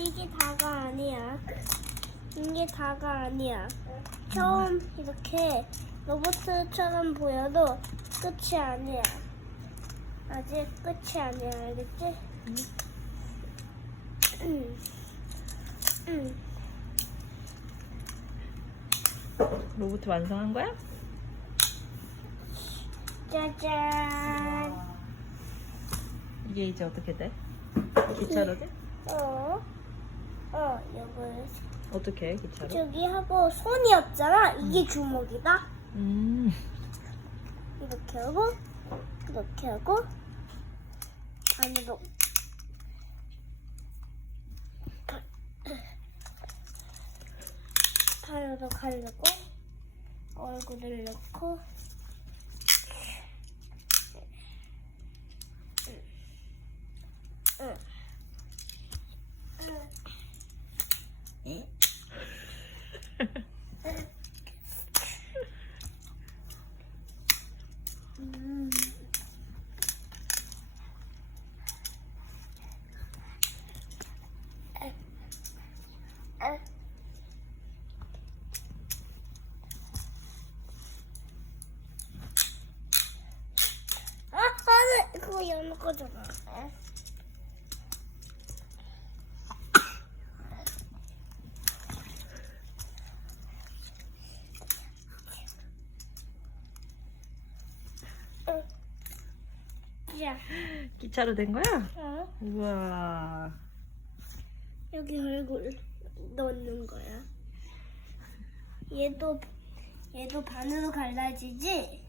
이게 다가 아니야. 이게 다가 아니야. 처음 이렇게 로봇처럼 보여도 끝이 아니야. 아직 끝이 아니야. 알겠지? 로봇 완성한 거야? 짜잔. 이게 이제 어떻게 돼? 기차로 돼? 이거 어떻게 해, 기차로? 저기 하고 손이 없잖아. 이게 주먹이다. 이렇게 하고 이렇게 하고 안으로 팔로 가르고 얼굴을 넣고 안돼 그거 여는 거잖아. 자, 기차로 된 거야? 어? 우와. 여기 얼굴 넣는 거야. 얘도 반으로 갈라지지?